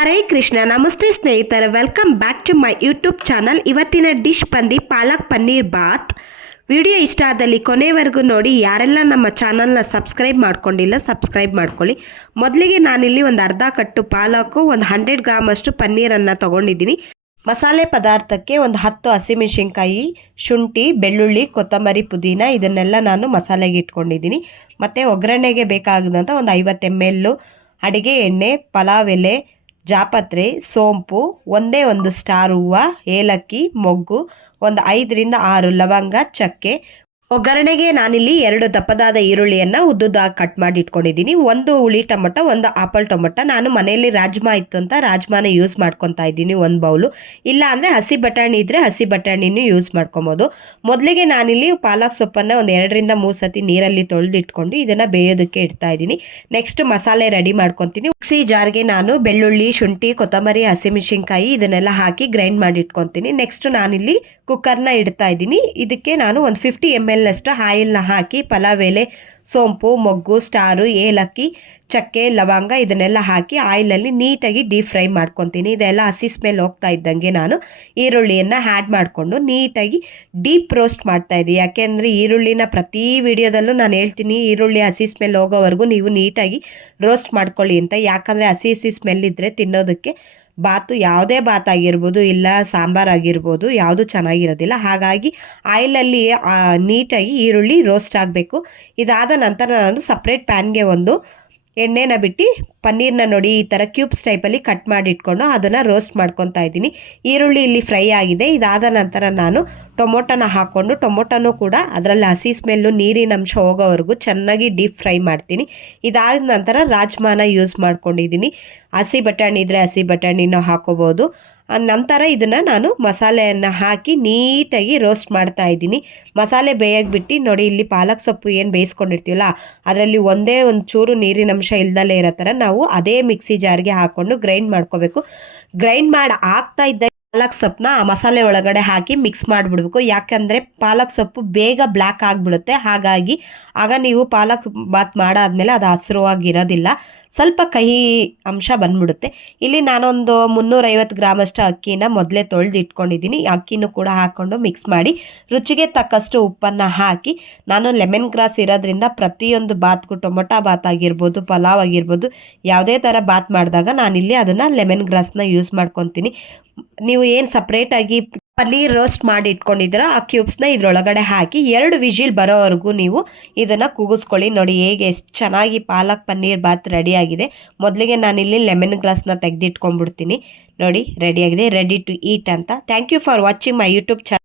ಹರೇ ಕೃಷ್ಣ, ನಮಸ್ತೆ ಸ್ನೇಹಿತರೆ. Welcome back to my YouTube channel ಇವತ್ತಿನ ಡಿಶ್ ಬಂದು ಪಾಲಕ್ ಪನ್ನೀರ್ ಬಾತ್. ವಿಡಿಯೋ ಇಷ್ಟ ಆದಲ್ಲಿ ಕೊನೆವರೆಗೂ ನೋಡಿ. ಯಾರೆಲ್ಲ ನಮ್ಮ ಚಾನಲ್ನ ಸಬ್ಸ್ಕ್ರೈಬ್ ಮಾಡ್ಕೊಂಡಿಲ್ಲ ಸಬ್ಸ್ಕ್ರೈಬ್ ಮಾಡ್ಕೊಳ್ಳಿ. ಮೊದಲಿಗೆ ನಾನಿಲ್ಲಿ ಒಂದು ಅರ್ಧ ಕಟ್ಟು ಪಾಲಕು ಒಂದು ಹಂಡ್ರೆಡ್ ಗ್ರಾಮ್ ಅಷ್ಟು ಪನ್ನೀರನ್ನು ತೊಗೊಂಡಿದ್ದೀನಿ. ಮಸಾಲೆ ಪದಾರ್ಥಕ್ಕೆ ಒಂದು ಹತ್ತು ಹಸಿಮೆಣಸಿನ್ಕಾಯಿ, ಶುಂಠಿ, ಬೆಳ್ಳುಳ್ಳಿ, ಕೊತ್ತಂಬರಿ ಪುದೀನ ಇದನ್ನೆಲ್ಲ ನಾನು ಮಸಾಲೆಗೆ ಇಟ್ಕೊಂಡಿದ್ದೀನಿ. ಮತ್ತು ಒಗ್ಗರಣೆಗೆ ಬೇಕಾಗದಂಥ ಒಂದು ಐವತ್ತು ಎಂ ಎಲ್ಲು ಅಡುಗೆ ಎಣ್ಣೆ, ಪಲಾವ್ ಎಲೆ ಜಾಪತ್ರೆ ಸೋಂಪು ಒಂದೇ ಒಂದು ಸ್ಟಾರ್ ಹೂವು ಏಲಕ್ಕಿ ಮೊಗ್ಗು ಒಂದು ಐದರಿಂದ ಆರು ಲವಂಗ ಚಕ್ಕೆ ಒಗ್ಗರಣೆಗೆ ನಾನಿಲ್ಲಿ ಎರಡು ದಪ್ಪದಾದ ಈರುಳ್ಳಿಯನ್ನು ಉದ್ದುದಾಗಿ ಕಟ್ ಮಾಡಿ ಇಟ್ಕೊಂಡಿದ್ದೀನಿ ಒಂದು ಹುಳಿ ಟೊಮೊಟೊ, ಒಂದು ಆಪಲ್ ಟೊಮೊಟೊ. ನಾನು ಮನೆಯಲ್ಲಿ ರಾಜ್ಮಾ ಇತ್ತು ಅಂತ ರಾಜ್ಮಾನ ಯೂಸ್ ಮಾಡ್ಕೊತಾ ಇದ್ದೀನಿ ಒಂದು ಬೌಲು. ಇಲ್ಲ ಅಂದರೆ ಹಸಿ ಬಟಾಣಿ ಇದ್ದರೆ ಹಸಿ ಬಟಾಣಿನೂ ಯೂಸ್ ಮಾಡ್ಕೊಬೋದು. ಮೊದಲಿಗೆ ನಾನಿಲ್ಲಿ ಪಾಲಕ್ ಸೊಪ್ಪನ್ನು ಒಂದು ಎರಡರಿಂದ ಮೂರು ಸತಿ ನೀರಲ್ಲಿ ತೊಳೆದಿಟ್ಕೊಂಡು ಇದನ್ನು ಬೇಯೋದಕ್ಕೆ ಇಡ್ತಾ ಇದ್ದೀನಿ. ನೆಕ್ಸ್ಟ್ ಮಸಾಲೆ ರೆಡಿ ಮಾಡ್ಕೊತೀನಿ. ಮಿಕ್ಸಿ ಜಾರ್ಗೆ ನಾನು ಬೆಳ್ಳುಳ್ಳಿ, ಶುಂಠಿ, ಕೊತ್ತಂಬರಿ, ಹಸಿಮೆಣಸಿನ್ಕಾಯಿ ಇದನ್ನೆಲ್ಲ ಹಾಕಿ ಗ್ರೈಂಡ್ ಮಾಡಿ ಇಟ್ಕೊತೀನಿ ನೆಕ್ಸ್ಟ್ ನಾನಿಲ್ಲಿ ಕುಕ್ಕರ್ನ ಇಡ್ತಾ ಇದ್ದೀನಿ. ಇದಕ್ಕೆ ನಾನು ಒಂದು ಫಿಫ್ಟಿ ಎಂ ಎಲ್ನಷ್ಟು ಆಯಿಲ್ನ ಹಾಕಿ ಪಲಾವ್ ಎಲೆ ಸೋಂಪು, ಮೊಗ್ಗು, ಸ್ಟಾರು, ಏಲಕ್ಕಿ, ಚಕ್ಕೆ, ಲವಂಗ ಇದನ್ನೆಲ್ಲ ಹಾಕಿ ಆಯಿಲಲ್ಲಿ ನೀಟಾಗಿ ಡೀಪ್ ಫ್ರೈ ಮಾಡ್ಕೊತೀನಿ. ಇದೆಲ್ಲ ಹಸಿ ಸ್ಮೆಲ್ ಹೋಗ್ತಾ ಇದ್ದಂಗೆ ನಾನು ಈರುಳ್ಳಿಯನ್ನು ಆ್ಯಡ್ ಮಾಡಿಕೊಂಡು ನೀಟಾಗಿ ಡೀಪ್ ರೋಸ್ಟ್ ಮಾಡ್ತಾ ಇದ್ದೀನಿ. ಯಾಕೆಂದರೆ ಈರುಳ್ಳಿನ ಪ್ರತಿ ವಿಡಿಯೋದಲ್ಲೂ ನಾನು ಹೇಳ್ತೀನಿ, ಈರುಳ್ಳಿ ಹಸಿ ಸ್ಮೆಲ್ ಹೋಗೋವರೆಗೂ ನೀವು ನೀಟಾಗಿ ರೋಸ್ಟ್ ಮಾಡ್ಕೊಳ್ಳಿ ಅಂತ. ಯಾಕಂದರೆ ಹಸಿ ಹಸಿ ಸ್ಮೆಲ್ ಇದ್ದರೆ ತಿನ್ನೋದಕ್ಕೆ ಬಾತು ಯಾವುದೇ ಬಾತ್ ಆಗಿರ್ಬೋದು ಇಲ್ಲ ಸಾಂಬಾರ್ ಆಗಿರ್ಬೋದು ಯಾವುದು ಚೆನ್ನಾಗಿರೋದಿಲ್ಲ. ಹಾಗಾಗಿ ಆಯಿಲಲ್ಲಿ ನೀಟಾಗಿ ಈರುಳ್ಳಿ ರೋಸ್ಟ್ ಆಗಬೇಕು. ಇದಾದ ನಂತರ ನಾನು ಸಪ್ರೇಟ್ ಪ್ಯಾನ್ಗೆ ಒಂದು ಎಣ್ಣೆನ ಬಿಟ್ಟು ಪನ್ನೀರ್ನ ನೋಡಿ ಈ ಥರ ಕ್ಯೂಬ್ಸ್ ಟೈಪಲ್ಲಿ ಕಟ್ ಮಾಡಿಟ್ಕೊಂಡು ಅದನ್ನು ರೋಸ್ಟ್ ಮಾಡ್ಕೊತಾ ಇದ್ದೀನಿ. ಈರುಳ್ಳಿ ಇಲ್ಲಿ ಫ್ರೈ ಆಗಿದೆ. ಇದಾದ ನಂತರ ನಾನು ಟೊಮೊಟೊನ ಹಾಕ್ಕೊಂಡು ಟೊಮೊಟೊನೂ ಕೂಡ ಅದರಲ್ಲಿ ಹಸಿ ಸ್ಮೆಲ್ಲು, ನೀರಿನ ಅಂಶ ಹೋಗೋವರೆಗೂ ಚೆನ್ನಾಗಿ ಡೀಪ್ ಫ್ರೈ ಮಾಡ್ತೀನಿ. ಇದಾದ ನಂತರ ರಾಜ್ಮಾನ ಯೂಸ್ ಮಾಡ್ಕೊಂಡಿದ್ದೀನಿ. ಹಸಿ ಬಟಾಣಿ ಇದ್ದರೆ ಹಸಿ ಬಟಾಣಿನ ಹಾಕೋಬೋದು. ನಂತರ ಇದನ್ನು ನಾನು ಮಸಾಲೆಯನ್ನು ಹಾಕಿ ನೀಟಾಗಿ ರೋಸ್ಟ್ ಮಾಡ್ತಾ ಇದ್ದೀನಿ. ಮಸಾಲೆ ಬೇಯಕ್ಕೆ ಬಿಟ್ಟು ನೋಡಿ ಇಲ್ಲಿ ಪಾಲಕ್ ಸೊಪ್ಪು ಏನು ಬೇಯಿಸ್ಕೊಂಡಿರ್ತೀವಲ್ಲ, ಅದರಲ್ಲಿ ಒಂದೇ ಒಂದು ಚೂರು ನೀರಿನ ಅಂಶ ಇಲ್ದಲೇ ಇರೋ ಥರ ನಾವು ಅದೇ ಮಿಕ್ಸಿ ಜಾರ್ಗೆ ಹಾಕ್ಕೊಂಡು ಗ್ರೈಂಡ್ ಮಾಡ್ಕೋಬೇಕು. ಗ್ರೈಂಡ್ ಮಾಡಿ ಆಗ್ತಾ ಇದ್ದ ಪಾಲಕ್ ಸೊಪ್ಪನ್ನ ಮಸಾಲೆ ಒಳಗಡೆ ಹಾಕಿ ಮಿಕ್ಸ್ ಮಾಡಿಬಿಡ್ಬೇಕು. ಯಾಕಂದರೆ ಪಾಲಕ್ ಸೊಪ್ಪು ಬೇಗ ಬ್ಲ್ಯಾಕ್ ಆಗಿಬಿಡುತ್ತೆ. ಹಾಗಾಗಿ ಆಗ ನೀವು ಪಾಲಕ್ ಬಾತ್ ಮಾಡಾದಮೇಲೆ ಅದು ಹಸಿರುವಾಗಿರೋದಿಲ್ಲ. ಸ್ವಲ್ಪ ಕಹಿ ಅಂಶ ಬಂದ್ಬಿಡುತ್ತೆ. ಇಲ್ಲಿ ನಾನೊಂದು ಮುನ್ನೂರೈವತ್ತು ಗ್ರಾಮಷ್ಟು ಅಕ್ಕಿನ ಮೊದಲೇ ತೊಳೆದು ಇಟ್ಕೊಂಡಿದ್ದೀನಿ ಅಕ್ಕಿನೂ ಕೂಡ ಹಾಕ್ಕೊಂಡು ಮಿಕ್ಸ್ ಮಾಡಿ ರುಚಿಗೆ ತಕ್ಕಷ್ಟು ಉಪ್ಪನ್ನು ಹಾಕಿ ನಾನು ಲೆಮನ್ ಗ್ರಾಸ್ ಇರೋದ್ರಿಂದ ಪ್ರತಿಯೊಂದು ಬಾತ್ಗೂ ಟೊಮೊಟೊ ಬಾತ್ ಆಗಿರ್ಬೋದು, ಪಲಾವ್ ಆಗಿರ್ಬೋದು, ಯಾವುದೇ ಥರ ಬಾತ್ ಮಾಡಿದಾಗ ನಾನಿಲ್ಲಿ ಅದನ್ನು ಲೆಮನ್ ಗ್ರಾಸ್ನ ಯೂಸ್ ಮಾಡ್ಕೊತೀನಿ. ನೀವು ಏನು ಸಪ್ರೇಟಾಗಿ ಪನ್ನೀರ್ ರೋಸ್ಟ್ ಮಾಡಿ ಇಟ್ಕೊಂಡಿದ್ದೀರ, ಆ ಕ್ಯೂಬ್ಸ್ನ ಇದರೊಳಗಡೆ ಹಾಕಿ ಎರಡು ವಿಜಿಲ್ ಬರೋವರೆಗೂ ನೀವು ಇದನ್ನು ಕೂಗಿಸ್ಕೊಳ್ಳಿ. ನೋಡಿ, ಹೇಗೆ ಎಷ್ಟು ಚೆನ್ನಾಗಿ ಪಾಲಕ್ ಪನ್ನೀರ್ ಬಾತ್ ರೆಡಿಯಾಗಿದೆ ಮೊದಲಿಗೆ ನಾನಿಲ್ಲಿ ಲೆಮನ್ ಗ್ಲಾಸ್ನ ತೆಗೆದಿಟ್ಕೊಂಡ್ಬಿಡ್ತೀನಿ. ನೋಡಿ ರೆಡಿಯಾಗಿದೆ ರೆಡಿ ಟು ಈಟ್ ಅಂತ. Thank you for watching my YouTube channel